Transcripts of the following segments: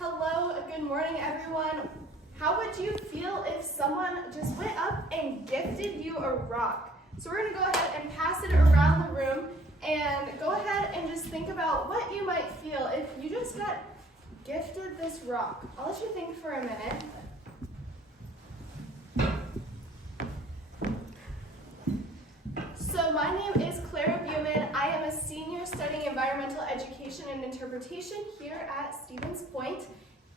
Hello, good morning everyone. How would you feel if someone just went up and gifted you a rock? So we're going to go ahead and pass it around the room and go ahead and just think about what you might feel if you just got gifted this rock. I'll let you think for a minute. So my name is Clarah. I am a senior studying environmental education and interpretation here at Stevens Point,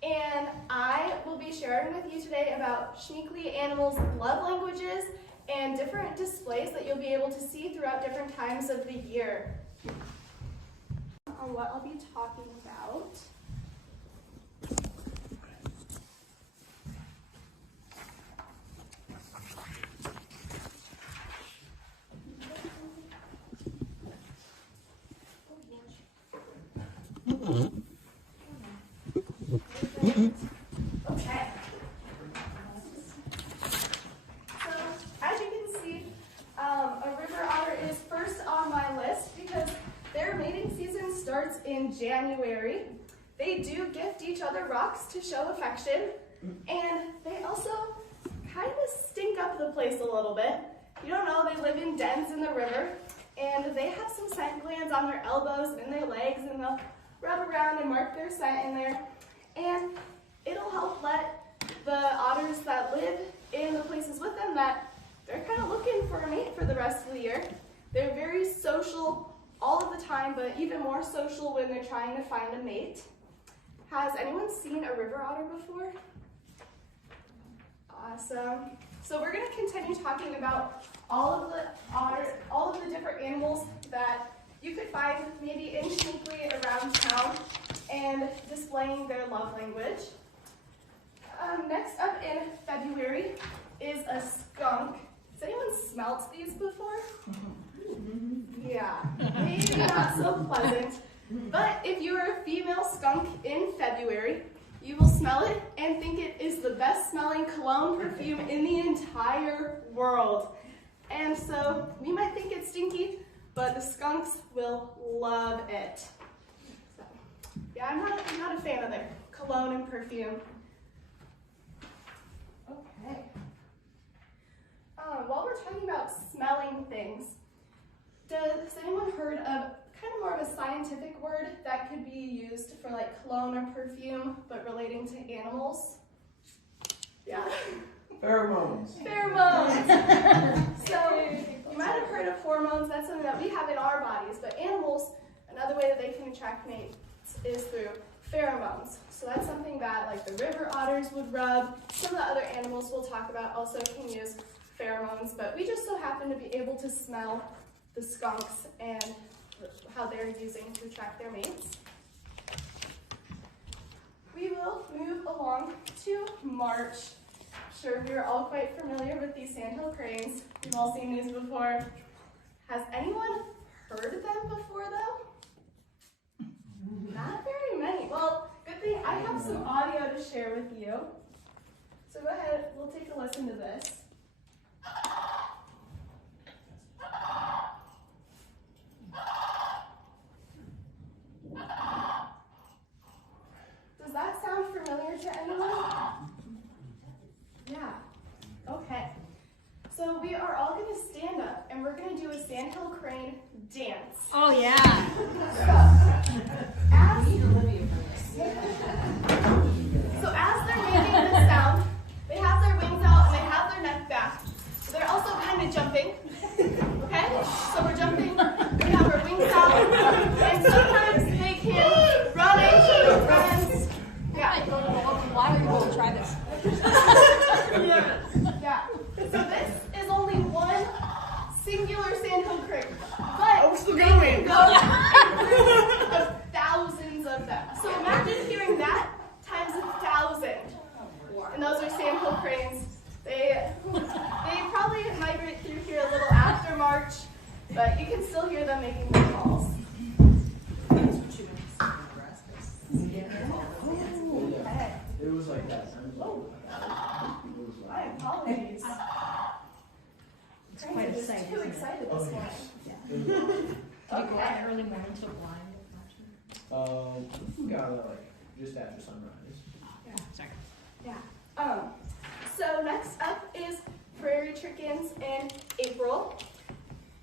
and I will be sharing with you today about Schmeeckle animals' love languages and different displays that you'll be able to see throughout different times of the year. On what I'll be talking about. Okay. So, as you can see, a river otter is first on my list because their mating season starts in January. They do gift each other rocks to show affection, and they also kind of stink up the place a little bit. You don't know, they live in dens in the river, and they have some scent glands on their elbows and in their legs, and they'll rub around and mark their scent in there. And it'll help let the otters that live in the places with them that they're kind of looking for a mate for the rest of the year. They're very social all of the time, but even more social when they're trying to find a mate. Has anyone seen a river otter before? Awesome. So we're going to continue talking about all of the different animals that you could find maybe in Schmeeckle around town and displaying their love language. Next up in February is a skunk. Has anyone smelt these before? Yeah, maybe not so pleasant. But if you are a female skunk in February, you will smell it and think it is the best smelling cologne perfume in the entire world. And so we might think it's stinky, but the skunks will love it. So, yeah, I'm not a fan of their cologne and perfume. Okay. While we're talking about smelling things, has anyone heard of kind of more of a scientific word that could be used for like cologne or perfume, but relating to animals? Yeah. Pheromones. Pheromones. So you might have heard of hormones. That's something that we have in our bodies, but animals, another way that they can attract mates is through pheromones. So that's something that like the river otters would rub. Some of the other animals we'll talk about also can use pheromones, but we just so happen to be able to smell the skunks and how they're using to attract their mates. We will move along to March. Sure, we're all quite familiar with these sandhill cranes. We've all seen these before. Has anyone heard of them before, though? Not very many. Well, good thing I have some audio to share with you. So go ahead, we'll take a listen to this. Does that sound familiar to anyone? Yeah. Okay. So we are all going to stand up and we're going to do a sandhill crane dance. Oh yeah. So as they're making this sound, they have their wings out and they have their neck back. So they're also kind of jumping. Okay? So we're jumping, we have our wings out, and sometimes they can run into their friends. Yeah. Why don't you go try this? Yeah. So this is only one singular sandhill crane, but they can go in groups of thousands of them. So imagine hearing that times 1,000. And those are sandhill cranes. They probably migrate through here a little after March, but you can still hear them making their calls. It was like that. Oh, my apologies. It's quite I'm just exciting. too excited this morning. Can you go out early morning till blind? We got like just after sunrise. Sorry. Yeah. So next up is prairie chickens in April.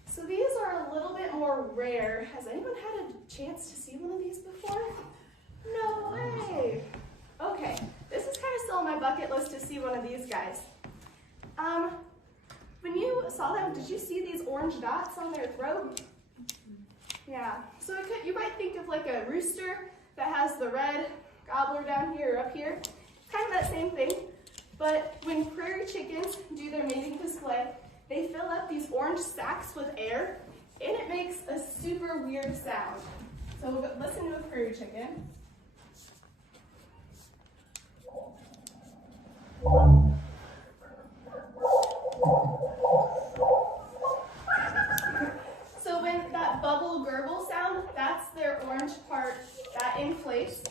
So these are a little bit more rare. Has anyone had a chance to see one of these before? No way. Okay, this is kind of still on my bucket list to see one of these guys. When you saw them, did you see these orange dots on their throat? Yeah, so you might think of like a rooster that has the red gobbler down here or up here. Kind of that same thing, but when prairie chickens do their mating display, they fill up these orange sacs with air, and it makes a super weird sound. So we'll listen to a prairie chicken. So when that bubble gurgle sound, that's their orange part that inflates.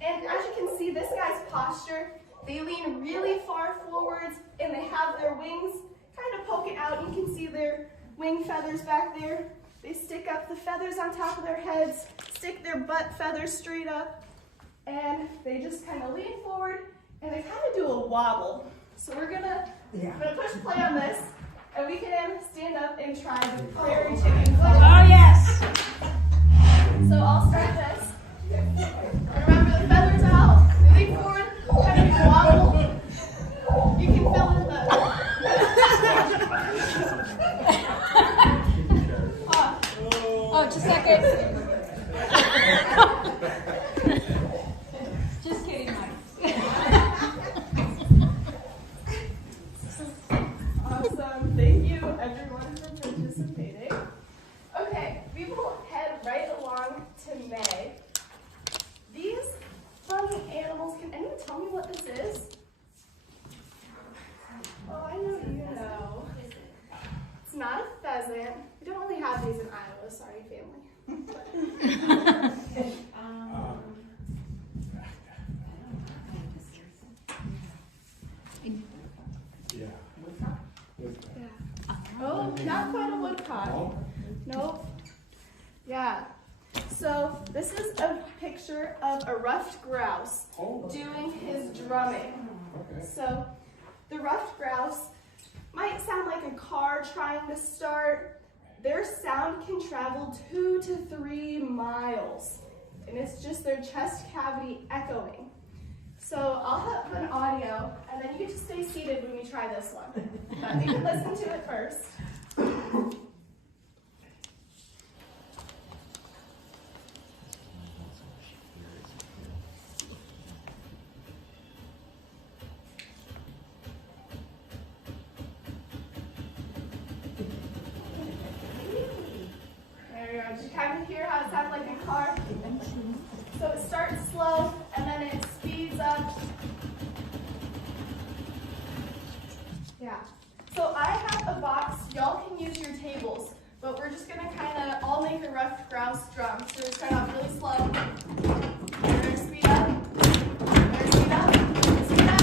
And as you can see, this guy's posture, they lean really far forwards and they have their wings kind of poking out. You can see their wing feathers back there. They stick up the feathers on top of their heads, stick their butt feathers straight up, and they just kind of lean forward and they kind of do a wobble. So we're gonna push play on this, and we can stand up and try the prairie chicken wobble. Oh, yes. So I'll start this. Remember the feathers out, lean forward, kind of wobble. You can fill in the... Oh, just a second. Just kidding, Mike. Awesome. Thank you, everyone, for participating. Okay, we will head right along to May. These funny animals, can anyone tell me what this is? Oh, I know you know. It's not a pheasant. We don't really have these in Iowa, sorry, family. Oh, not quite a woodcock. Nope. Yeah. So this is a picture of a ruffed grouse doing his drumming. So the ruffed grouse might sound like a car trying to start. Their sound can travel 2 to 3 miles, and it's just their chest cavity echoing. So I'll have an audio, and then you get to stay seated when we try this one. But you can listen to it first. There you go. Did you kind of hear how it sounds like a car? So it starts slow, and then it speeds up. Yeah. So I have a box. Y'all can use your tables, but we're just going to kind of all make a ruffed grouse drum. So we start off really slow. We're going to speed up. We're going to speed up. Speed up.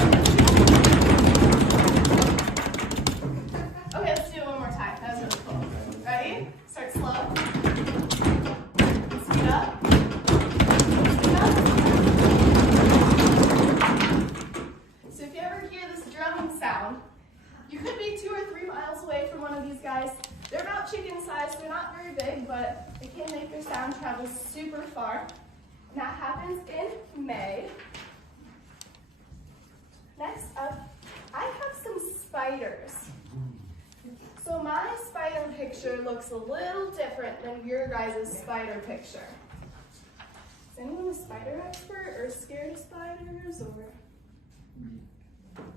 Okay, let's do it one more time. That was really cool. Ready? Start slow. Speed up. Speed up. So if you ever hear this drumming sound, you could be 2 or 3 miles away from one of these guys. They're about chicken size, they're not very big, but they can make their sound travel super far. And that happens in May. Next up, I have some spiders. So my spider picture looks a little different than your guys' spider picture. Is anyone a spider expert or scared of spiders or?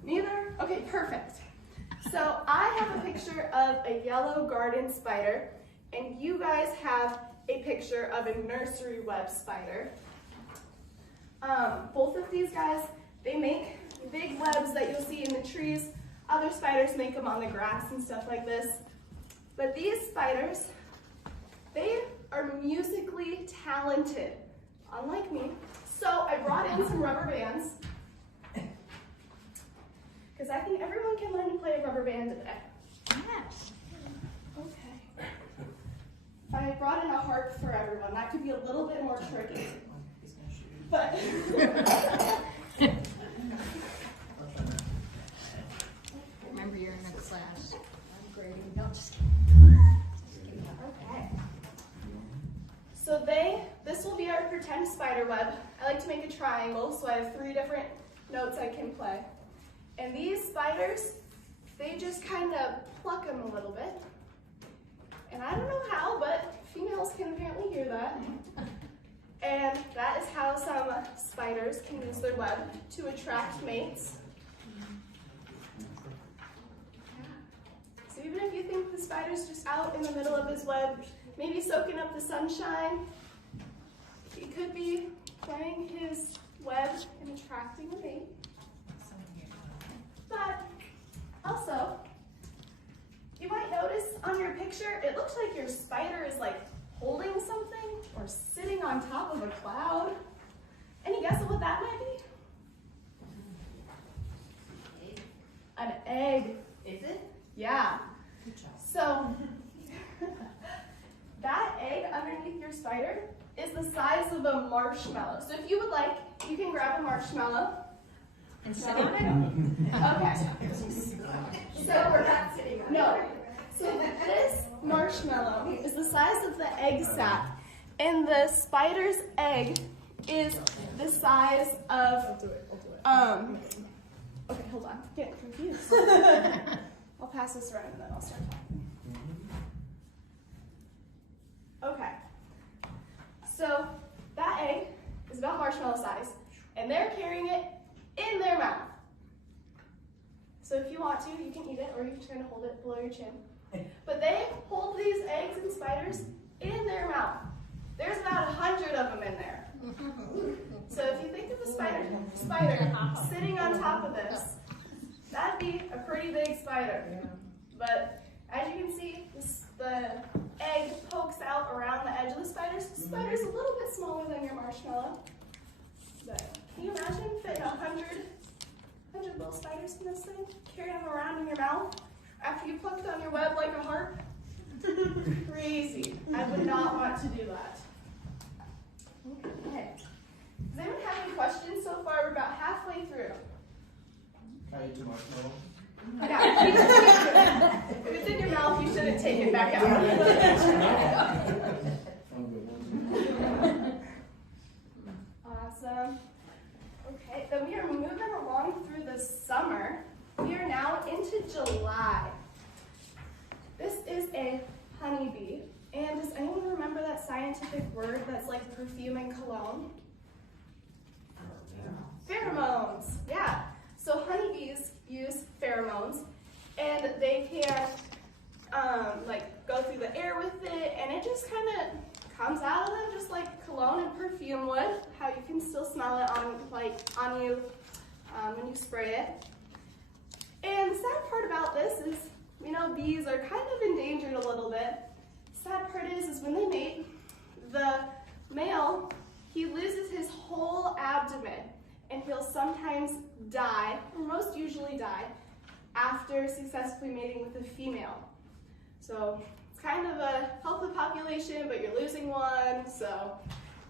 Neither? Okay, perfect. So I have a picture of a yellow garden spider, and you guys have a picture of a nursery web spider. Both of these guys, they make big webs that you'll see in the trees. Other spiders make them on the grass and stuff like this. But these spiders, they are musically talented, unlike me. So I brought in some rubber bands, because I think everyone can learn to play a rubber band today. Yes. Okay. I brought in a harp for everyone. That could be a little bit more tricky. But Remember, you're in a class. I'm grading. No, just okay. So this will be our pretend spider web. I like to make a triangle, so I have 3 different notes I can play. And these spiders, they just kind of pluck them a little bit. And I don't know how, but females can apparently hear that. And that is how some spiders can use their web to attract mates. So even if you think the spider's just out in the middle of his web, maybe soaking up the sunshine, he could be playing his web and attracting a mate. But also, you might notice on your picture, it looks like your spider is like holding something or sitting on top of a cloud. Any guess what that might be? An egg. Is it? Yeah. So, that egg underneath your spider is the size of a marshmallow. So if you would like, you can grab a marshmallow and sit on it. Okay. So we're not sitting on it. No. So this marshmallow is the size of the egg sac, and the spider's egg is the size of okay, hold on. Getting confused. I'll pass this around and then I'll start talking. Okay. So that egg is about marshmallow size, and they're carrying it in their mouth. So if you want to, you can eat it, or you can kind of hold it below your chin. But they hold these eggs and spiders in their mouth. There's about 100 of them in there. So if you think of a spider sitting on top of this, that'd be a pretty big spider. But as you can see, the egg pokes out around the edge of the spider. So the spider's a little bit smaller than your marshmallow. But can you imagine fitting 100 little spiders in this thing? Carrying them around in your mouth after you plucked on your web like a harp? Crazy. I would not want to do that. Okay. Does anyone have any questions so far? We're about halfway through. Can I eat the marshmallow? Yeah. If it's in your mouth, you shouldn't take it back out. Awesome. Okay, then we are moving along through the summer. We are now into July. This is a honeybee. And does anyone remember that scientific word that's like perfume and cologne? Pheromones. Yeah. So honeybees use pheromones, and they can like go through the air with it, and it just kind of comes out of them just like cologne and perfume would. How you can still smell it on you when you spray it. And the sad part about this is, bees are kind of endangered a little bit. Sad part is when they mate, the male, he loses his whole abdomen, and he'll sometimes die, or most usually die, after successfully mating with a female. So it's kind of a healthy population, but you're losing one, so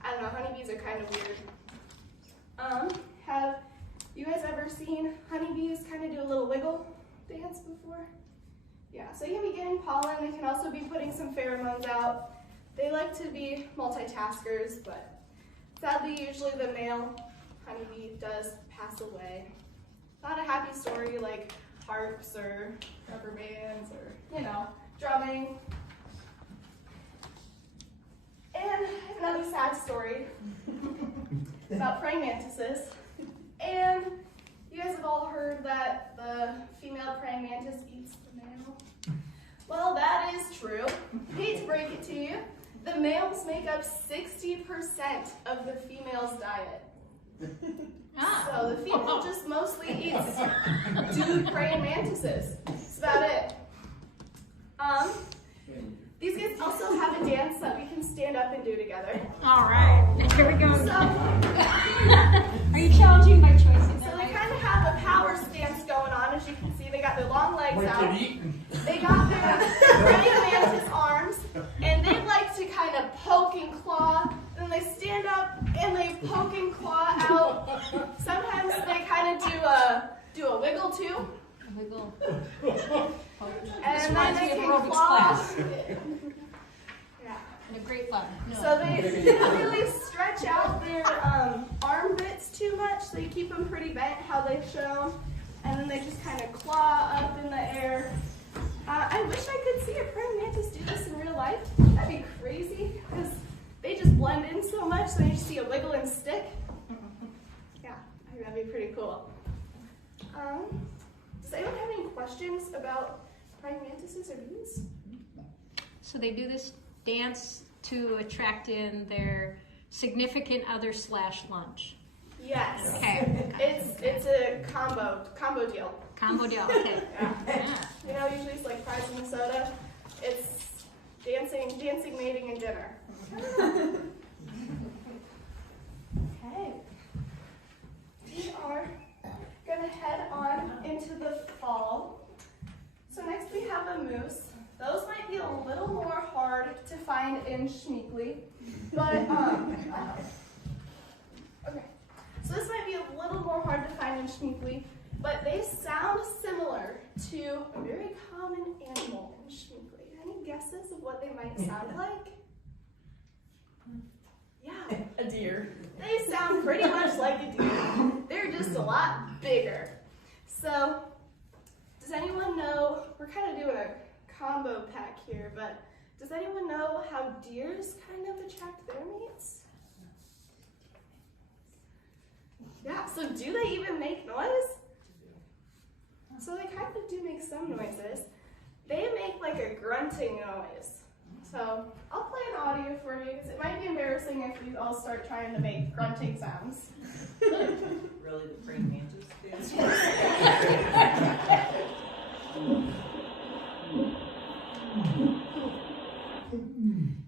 I don't know, honeybees are kind of weird. Have you guys ever seen honeybees kind of do a little wiggle dance before? Yeah, so you can be getting pollen, they can also be putting some pheromones out. They like to be multitaskers, but sadly, usually the male honeybee does pass away. Not a happy story like harps or rubber bands or, drumming. And I have another sad story about praying mantises. And you guys have all heard that the female praying mantis eats the male. Well, that is true. Hate to break it to you. The males make up 60% of the female's diet. So the female just mostly eats dude praying mantises. That's about it. These guys also have a dance that we can stand up and do together. all right. Here we go. So, Are you challenging my choices? so they kind of have a power stance going on, as you can see. They got their long legs out. They got their praying mantis arms, and they like to kind of poke and claw, and then they stand up and they poke and claw out. Sometimes they kind of do a wiggle too. A wiggle. And then they can aerobics claw. class. Yeah. And a great fun. No. So they don't really stretch out their arm bits too much. They keep them pretty bent how they've shown. And then they just kind of claw up in the air. I wish I could see a praying mantis do this in real life. That'd be crazy because they just blend in so much. So you just see a wiggle and stick. Yeah, I think that'd be pretty cool. Does anyone have any questions about praying mantises or bees? So they do this dance to attract in their significant other / lunch. Yes. Okay. It's a combo deal. Combo deal. Okay. Yeah. You know, usually it's like fries and a soda. It's dancing, mating, and dinner. Okay. We are gonna head on into the fall. So next we have a moose. Those might be a little more hard to find in Schmeeckle, but okay. So this might be a little more hard to find in Schmeeckle, but they sound similar to a very common animal in Schmeeckle. Any guesses of what they might sound like? Yeah. A deer. They sound pretty much like a deer. They're just a lot bigger. So, does anyone know, we're kind of doing a combo pack here, but does anyone know how deers kind of attract their mates? Yeah, so do they even make noise? So they kind of do make some noises. They make like a grunting noise. So I'll play an audio for you because it might be embarrassing if we all start trying to make grunting sounds. Really, the praying mantis dance?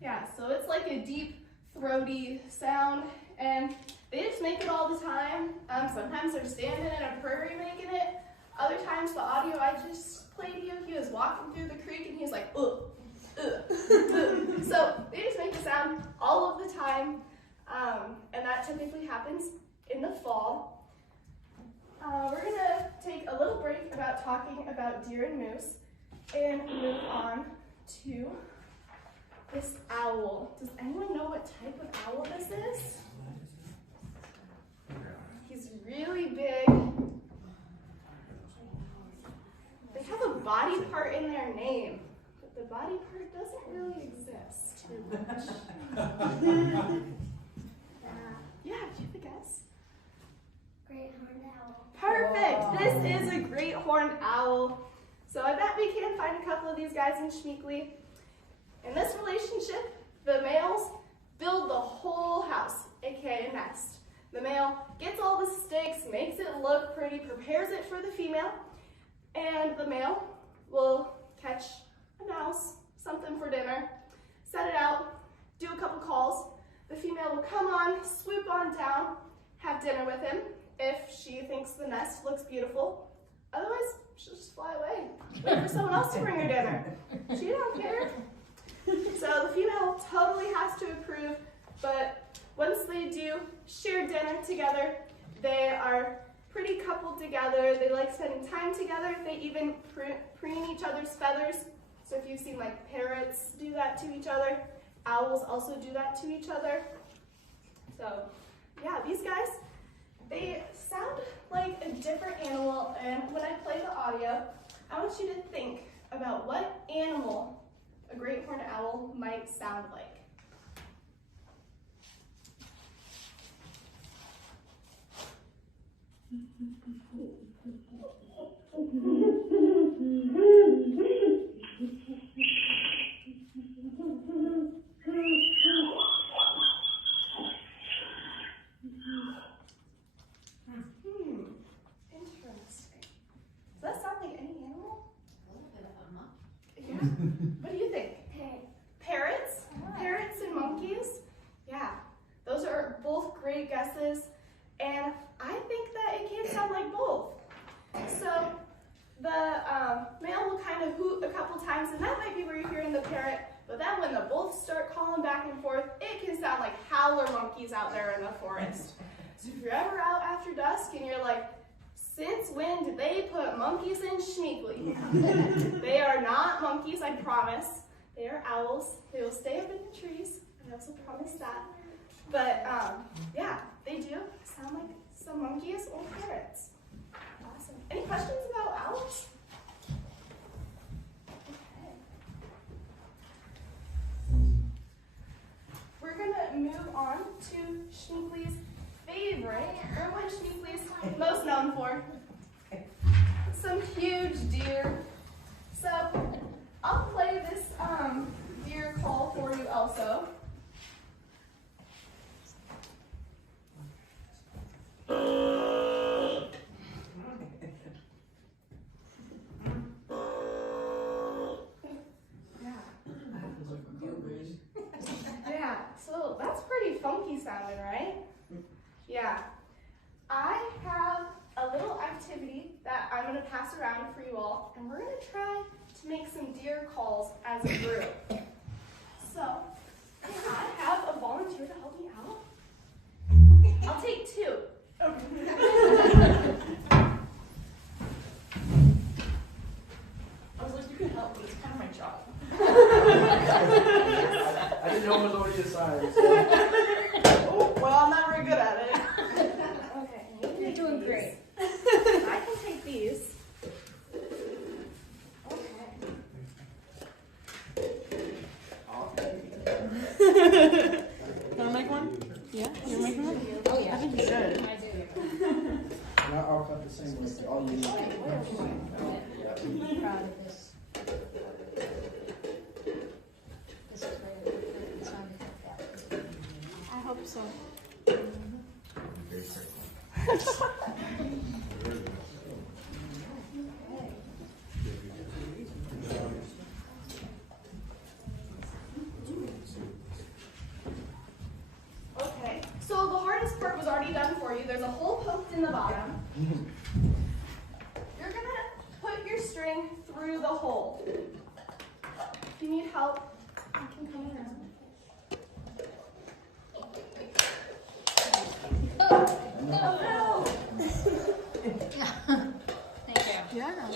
Yeah, so it's like a deep, throaty sound, and they just make it all the time. Sometimes they're standing in a prairie making it. Other times, the audio I just played you, he was walking through the creek and he was like, ugh, ugh, ugh. So they just make the sound all of the time, and that typically happens in the fall. We're gonna take a little break about talking about deer and moose and move on to this owl. Does anyone know what type of owl this is? He's really big. They have a body part in their name, but the body part doesn't really exist too much. Yeah, do you have a guess? Great horned owl. Perfect. This is a great horned owl. So I bet we can find a couple of these guys in Schmeeckle. In this relationship, the males build the whole house, aka a nest. The male gets all the sticks, makes it look pretty, prepares it for the female, and the male will catch a mouse, something for dinner, set it out, do a couple calls. The female will come on, swoop on down, have dinner with him if she thinks the nest looks beautiful. Otherwise, she'll just fly away, wait for someone else to bring her dinner. She don't care. So the female totally has to approve, but once they do share dinner together, they are pretty coupled together. They like spending time together. They even preen each other's feathers. So if you've seen like parrots do that to each other, owls also do that to each other. So yeah, these guys, they sound like a different animal, and when I play the audio, I want you to think about what animal a great horned owl might sound like. Interesting. Does that sound like any animal? A little bit of a monkey. Yeah. What do you think? Parrots? Parrots and monkeys? Yeah, those are both great guesses, and I think that it can sound like both. So the male will kind of hoot a couple times, and that might be where you're hearing the parrot, but then when the both start calling back and forth, it can sound like howler out there in the forest. So if you're ever out after dusk and you're like, since when did they put monkeys in Schmeeckle? They are not monkeys, I promise. They are owls. They will stay up in the trees. I also promise that. But yeah, they do sound like some monkeys or parrots. Awesome. Any questions about owls? Okay. We're gonna move on to Schmeeckle's favorite, or what Schmeeckle's most known for. Some huge deer. So I'll play this deer call for you also. Yeah, so that's pretty funky sounding, right? Yeah. I have a little activity that I'm going to pass around for you all, and we're going to try to make some deer calls as a group. So, can I have a volunteer to help me out? I'll take two. I was like, you can help me, it's kind of my job. I didn't know it was already assigned. So. Oh, well, I'm not very good at it. Okay, You're doing great. I can take these. Wanna make one? Yeah? You're making one? Oh, yeah. I think you should. I do. And I'll cut the same way. All you need. I'm proud of this. This is great. It sounded like that. I hope so. Okay, so the hardest part was already done for you. There's a hole poked in the bottom. You're gonna put your string through the hole. If you need help, you can come around. Oh, Thank you. Yeah.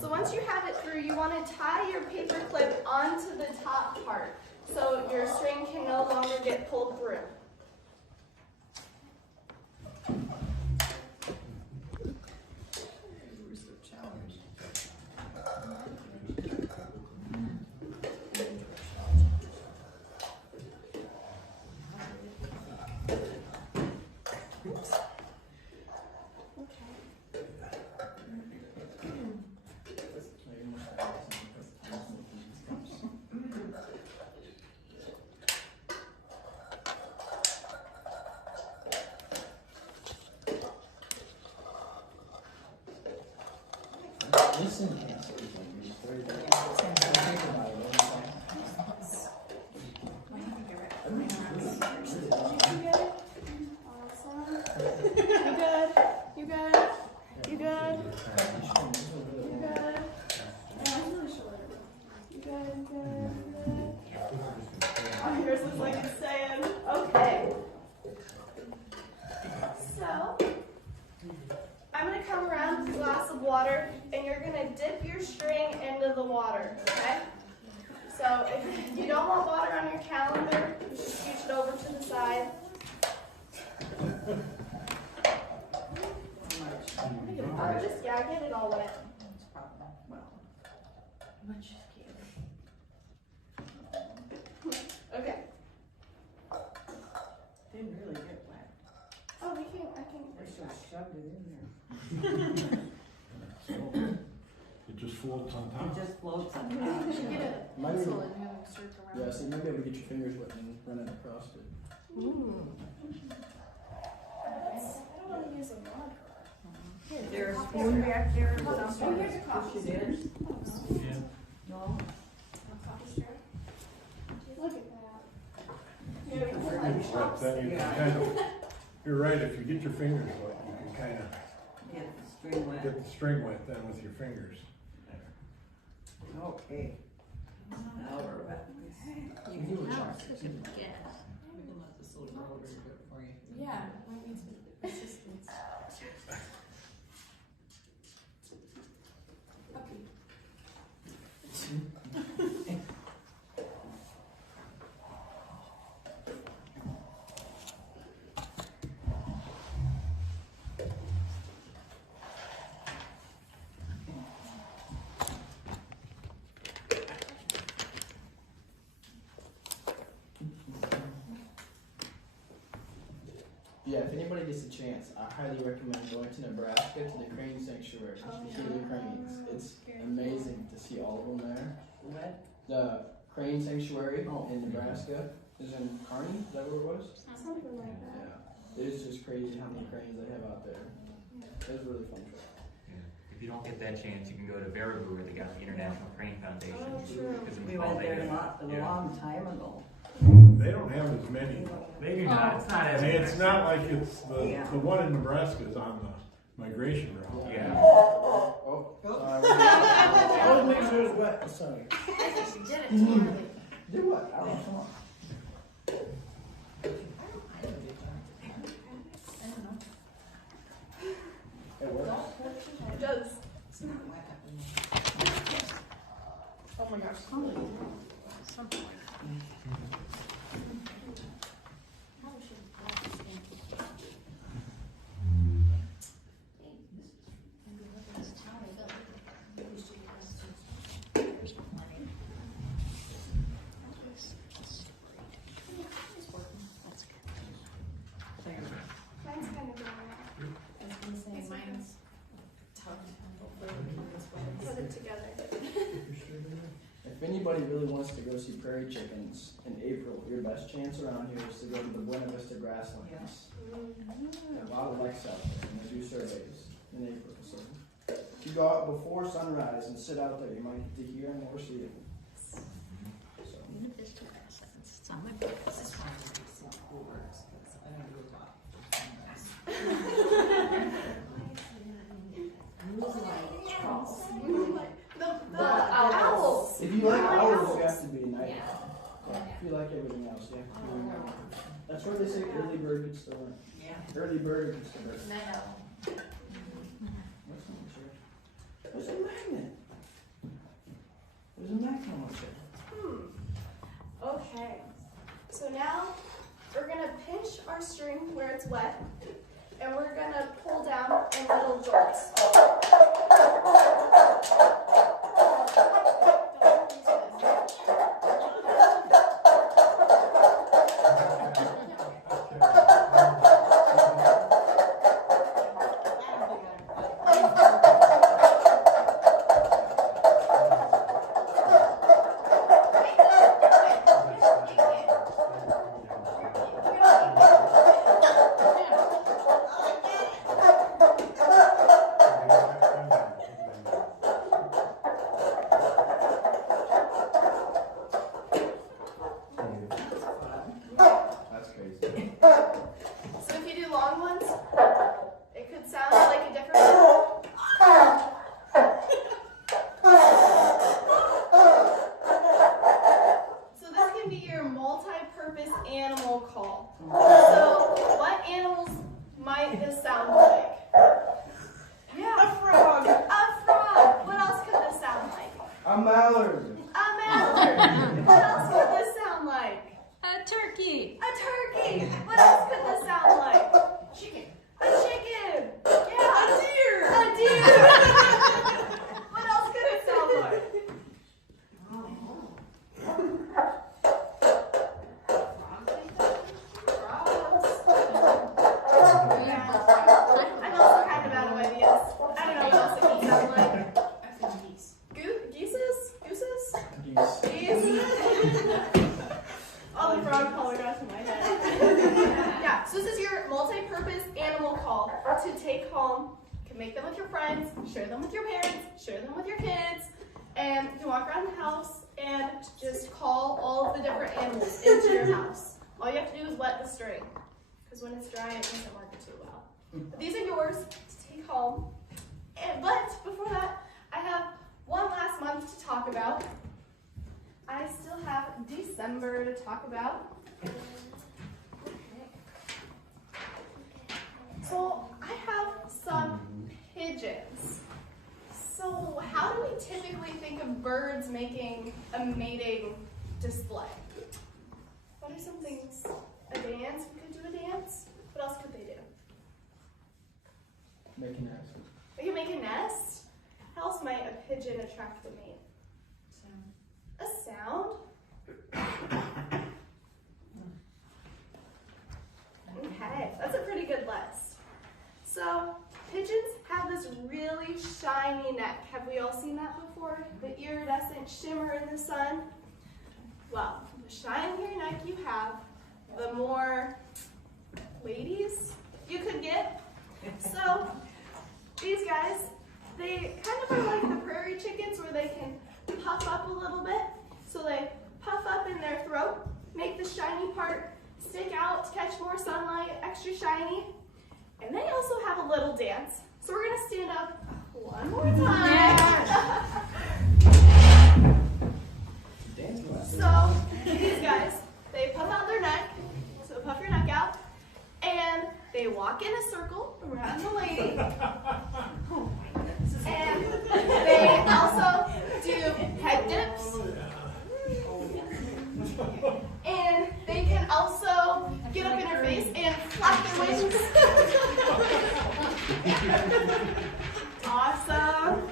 so once you have it through, you want to tie your paper clip onto the top part so your string can no longer get pulled through. Listen, very good. Awesome. You good? You good? You good? You good? You good? Good? Oh, yours looks like it's saying, okay. So, I'm going to come around with a glass of water, and you're going to dip your string into the water, okay? So, if you don't want water on your calendar, you should scooch it over to the side. Yeah, get it all wet. Okay. Didn't really get wet. Oh, we can, I can. They just shoved it in there. It just floats on It top. just floats on top. You should get it. Maybe, So then you have to search around. yeah, so you might be able to get your fingers wet and run it across it. Ooh. I don't want to use a rod. Is there a spoon back there? Oh, here's a coffee Push it in? Yeah. No? Look at that. Yeah, we can Fingers like like chops. that, you can Yeah. kind of, you're right, if you get your fingers wet, you can kind of Get the string wet. get the string wet then with your fingers. Okay. Now we're wet. You can do a Now chart. it's such a guess. We can let this little girl do it for you. Yeah, I need some assistance. Puppy. Yeah, if anybody gets a chance, I highly recommend going to Nebraska to the Crane Sanctuary to see the cranes. It's amazing to see all of them there. Wet. The Crane Sanctuary in Nebraska is in Kearney. Is that where it was? Something like that. Yeah, it's just crazy how many cranes they have out there. It was a really fun trip. If you don't get that chance, you can go to Baraboo where they got the International Crane Foundation. Oh, true. Because in We fall went they there do- a yeah. long time ago. They don't have as many. They do not. It's not as. And it's not like it's the Yeah. one in Nebraska is on the migration route. Yeah. Oh, sorry. I always make sure it's wet. Sorry. I think you did it too early. Do what? I don't know. Come on. I don't know. It works. It does. Oh my gosh. Something like Probably should have brought this in. Hey, maybe look at this tower, though. Maybe we should have this too. There's plenty. It's working. that's good. Mine's kind of going out. I was gonna say mine's tough. Hopefully we can just wet Put it together. If anybody really wants to go see prairie chickens in April, your best chance around here is to go to the Buena Vista grasslands. There are a lot of lakes out there, and they do surveys in April. So if you go out before sunrise and sit out there, you might get to hear them or see them. So, Even if it's too fast, it's on my bucket This list. is trying to do some cool works, because I don't do a lot. The owls. if you like I like owls, owls. you have to be a night Yeah. owl. Yeah, if you like everything else, you have to be a night owl. That's where they say early bird gets the worm. Yeah. Early bird gets the worm. Night owl. What's on the chair? There's a magnet. There's a magnet on the chair. Okay. So now we're gonna pinch our string where it's wet, and we're gonna pull down in little jolts. That's crazy. So if you do long ones, it could sound like a different. So this can be your multi-purpose animal call. So what animals might this sound like? Yeah. A frog. A frog. What else could this sound like? A mallard. A mallard. What else could this sound like? A turkey. A turkey. What else could this sound like? Chicken. A chicken. Yeah. A deer. A deer. What else could it sound like? Frogs. I'm also kind of out of ideas. I don't know what else it could sound like. I think geese. Gooses? Gooses? Geese. Geese? All the frog color got to my head. Yeah, so this is your multi-purpose animal call to take home. You can make them with your friends, share them with your parents, share them with your kids, and you can walk around the house and just call all of the different animals into your house. All you have to do is wet the string, because when it's dry, it doesn't work too well. But these are yours to take home. But before that, I have one last month to talk about. I still have December to talk about. So I have some pigeons. So how do we typically think of birds making a mating display? What are some things? A dance? We could do a dance. What else could they do? Make a nest. They can make a nest. How else might a pigeon attract a mate? A sound? Okay, that's a pretty good list. So, pigeons have this really shiny neck. Have we all seen that before? The iridescent shimmer in the sun? Well, the shinier neck you have, the more ladies you could get. So, these guys, they kind of are like the prairie chickens where they can puff up a little bit. So they puff up in their throat, make the shiny part stick out to catch more sunlight, extra shiny. And they also have a little dance. So we're gonna stand up one more time. So these guys, they puff out their neck, so puff your neck out, and they walk in a circle around the lady. And they also do head dips. And they can also get up in her face and flap their wings. Awesome.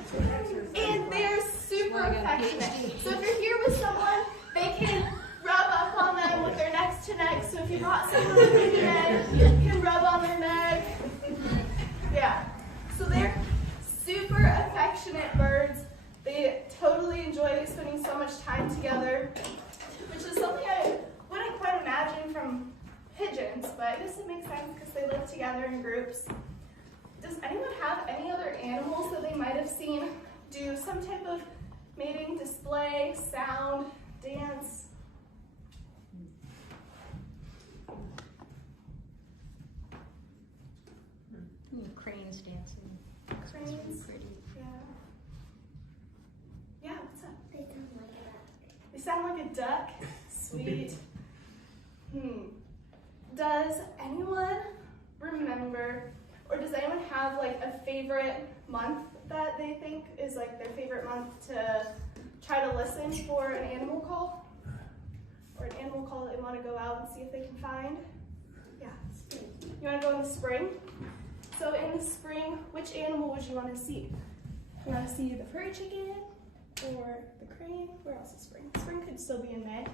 And they're super affectionate. So if you're here with someone, they can rub up on them with their necks to neck. So if you brought someone with you today, you can rub on their neck. Yeah. So they're super affectionate birds. They totally enjoy spending so much time together, which is something I wouldn't quite imagine from pigeons, but I guess it makes sense because they live together in groups. Does anyone have any other animals that they might have seen do some type of mating display, sound, dance? Cranes dancing. Cranes? Pretty. Yeah. Yeah, what's up? They sound like a duck. They sound like a duck? Sweet. Does anyone remember, or does anyone have like a favorite month that they think is like their favorite month to try to listen for an animal call? Or an animal call that they want to go out and see if they can find? Yeah. You want to go in the spring? So in the spring, which animal would you want to see? You want to see the prairie chicken or the crane? Where else is spring? Spring could still be in May.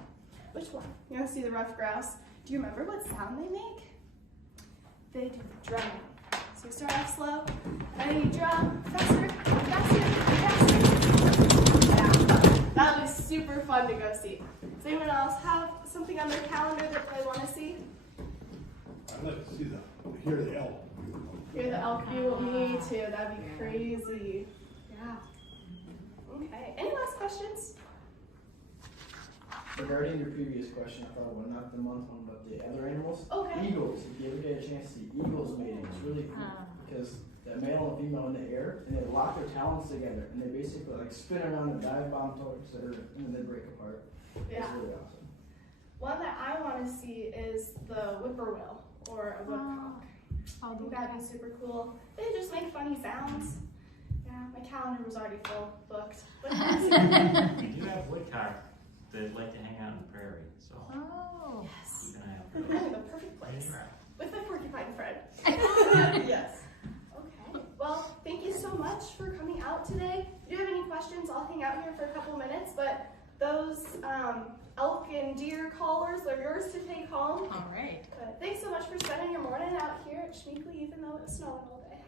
Which one? You want to see the ruffed grouse? Do you remember what sound they make? They do the drumming. So you start off slow, and then you drum faster, faster, faster. Yeah, that would be super fun to go see. Does anyone else have something on their calendar that they want to see? I'd like to see hear the elk. Hear the elk view? Me too. That'd be crazy. Yeah. Okay. Any last questions? Regarding your previous question, I thought, well, not the month one, but the other animals. Okay. Eagles, if you ever get a chance to see eagles mating, it's really cool because the male and female in the air, and they lock their talons together, and they basically like spin around and dive bomb towards her, and then they break apart. Yeah. It's really awesome. One that I want to see is the whippoorwill or a woodcock. I think that'd be super cool. They just make funny sounds. Yeah, my calendar was already full, booked. But We do have woodcock that like to hang out in the prairie, so Oh. yes, keep an eye out for I'm those. in the perfect place with my porcupine friend. Yes. Okay. Well, thank you so much for coming out today. If you have any questions, I'll hang out here for a couple minutes. But those elk and deer collars are yours to take home. All right. But thanks so much for spending your morning out here at Schmeeckle, even though it was snowing all day.